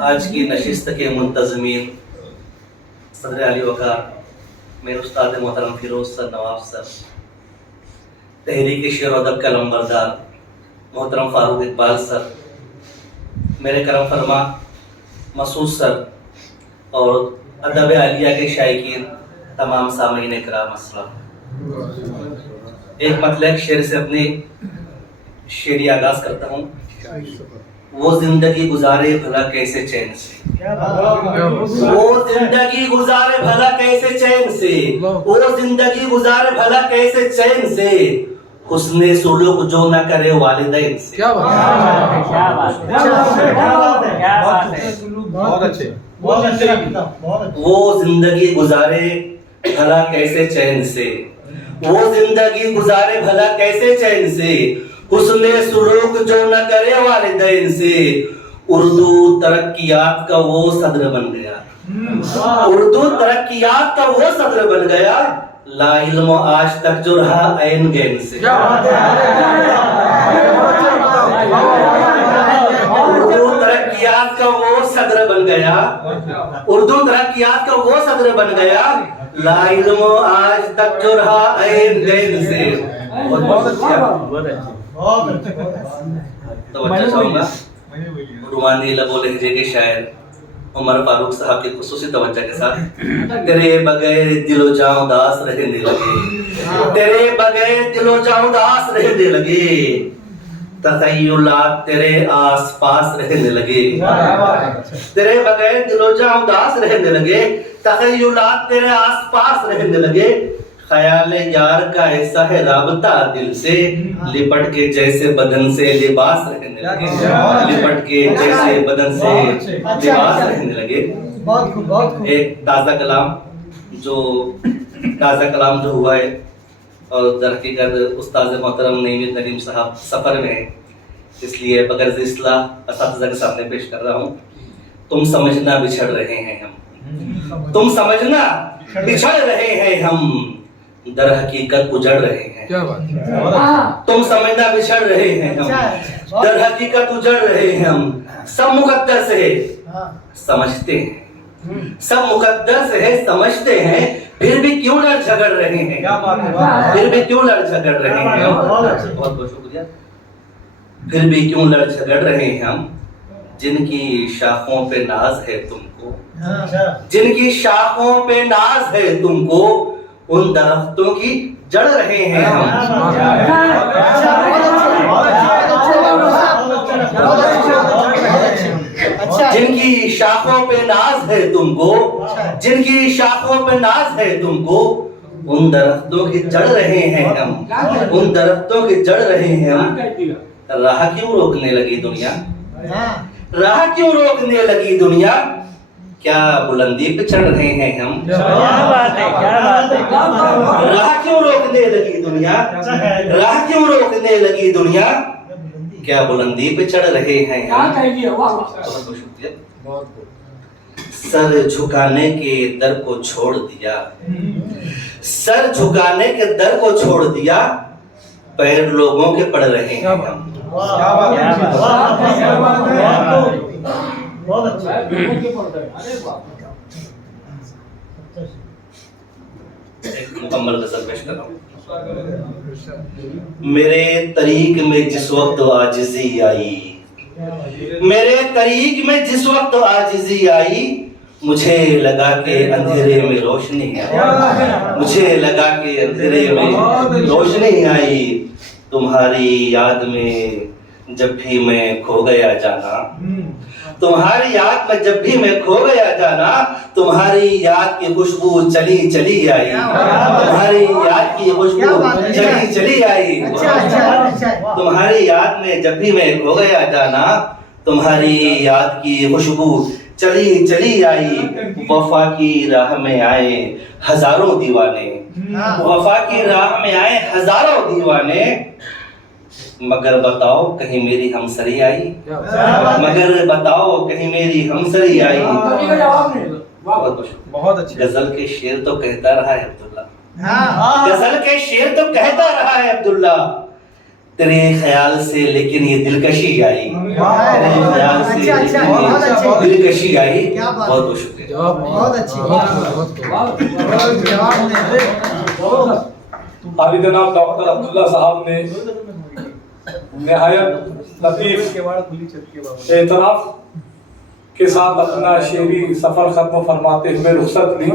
آج کی نشست کے منتظمین صدر علی وقار، میرے استاد محترم فیروز سر نواب سر، تحریک شعر و ادب کا لمبردار محترم فاروق اقبال سر، میرے کرم فرما مسعود سر اور ادب عالیہ کے شائقین تمام سامعین اکرام، السلام۔ ایک مطلق شعر سے اپنی شعری آغاز کرتا ہوں۔ وہ زندگی گزارے بھلا کیسے چین سے، وہ زندگی گزارے بھلا کیسے چین سے، وہ زندگی گزارے بھلا کیسے چین سے، حسن سلوک جو نہ کرے والدین سے۔ کیا بات ہے، بہت اچھے۔ وہ زندگی گزارے بھلا کیسے چین سے، وہ زندگی گزارے بھلا کیسے چین سے، حسن سلوک جو نہ کرے والدین سے، اردو ترقیات کا وہ صدر بن گیا، اردو ترقیات کا وہ صدر بن گیا، لا علم آج تک جو رہا عین گین سے۔ اردو ترقیات کا وہ صدر بن گیا، اردو ترقیات کا وہ صدر بن گیا، لا علم آج تک جو رہا عین گین سے۔ توجہ چاہوں گا رومانی لب و لہجے کے شاعر عمر فاروق صاحب کی خصوصی توجہ کے ساتھ۔ تیرے بغیر دل و جاں اداس رہنے لگے، تیرے بغیر دل و جاں اداس رہنے لگے، تخیلات تیرے آس پاس رہنے لگے، تیرے بغیر دل و جاں اداس رہنے لگے، تخیلات تیرے آس پاس رہنے لگے، خیال یار کا ایسا ہے رابطہ دل سے، لپٹ کے جیسے بدن سے لباس رہنے لگے، لپٹ کے جیسے بدن سے لباس رہنے لگے۔ ایک تازہ کلام جو ہوا ہے، اور در حقیقت استاد محترم نعیم ندیم صاحب سفر میں ہیں، اس لیے بغرض اصلاح اساتذہ کے سامنے پیش کر رہا ہوں۔ تم سمجھنا بچھڑ رہے ہیں ہم، تم سمجھنا بچھڑ رہے ہیں ہم، در حقیقت اجڑ رہے ہیں۔ تم سمجھنا بچھڑ رہے ہیں ہم، در حقیقت اجڑ رہے ہیں ہم، سب مقدس ہے سمجھتے ہیں، سب مقدس ہے سمجھتے ہیں، پھر بھی کیوں لڑ جھگڑ رہے ہیں، پھر بھی کیوں لڑ جھگڑ رہے ہیں ہم۔ بہت بہت شکریہ۔ پھر بھی کیوں لڑ جھگڑ رہے ہیں ہم، جن کی شاخوں پہ ناز ہے تم کو، جن کی شاخوں پہ ناز ہے تم کو، ان درختوں کی جڑ رہے ہیں ہم۔ جن کی شاخوں پہ ناز ہے تم کو، جن کی شاخوں پہ ناز ہے تم کو، ان درختوں کی جڑ رہے ہیں ہم، ان درختوں کی جڑ رہے ہیں ہم۔ راہ کیوں روکنے لگی دنیا، راہ کیوں روکنے لگی دنیا، کیا بلندی پہ چڑھ رہے ہیں ہم۔ راہ کیوں روکنے لگی دنیا، راہ کیوں روکنے لگی دنیا، کیا بلندی پہ چڑھ رہے ہیں ہم۔ بہت بہت شکریہ۔ سر جھکانے کے در کو چھوڑ دیا، سر جھکانے کے در کو چھوڑ دیا، پیر لوگوں کے پڑ رہے ہیں ہم۔ ایک مکمل غزل پیش کر رہا ہوں۔ میرے طریق میں جس وقت عاجزی آئی، میرے طریق میں جس وقت عاجزی آئی، مجھے لگا کہ اندھیرے میں روشنی آئی، مجھے لگا کہ اندھیرے میں روشنی آئی، تمہاری یاد میں جب بھی میں کھو گیا جانا، تمہاری یاد میں جب بھی میں کھو گیا جانا، تمہاری یاد کی خوشبو چلی چلی آئی، تمہاری یاد کی خوشبو چلی چلی آئی، تمہاری یاد میں جب بھی میں کھو گیا جانا، تمہاری یاد کی خوشبو چلی چلی آئی، وفا کی راہ میں آئے ہزاروں دیوانے، وفا کی راہ میں آئے ہزاروں دیوانے، مگر بتاؤ کہیں میری ہمسری آئی، مگر بتاؤ کہیں میری ہمسری آئی۔ بہت اچھا۔ غزل کے شعر تو کہتا رہا ہے عبداللہ، غزل کے شعر تو کہتا رہا ہے عبداللہ، تیرے خیال سے لیکن یہ دلکشی آئی، تیرے خیال سے اچھا، لیکن بہت یہ اچھے۔ دلکشی آئی۔ کیا بات بہت بہت شکریہ۔ بہت اچھی ابھی جناب ڈاکٹر عبداللہ صاحب نے نہایت لطیف اعتراف کے ساتھ اپنا شعری سفر ختم فرماتے ہوئے رخصت لی۔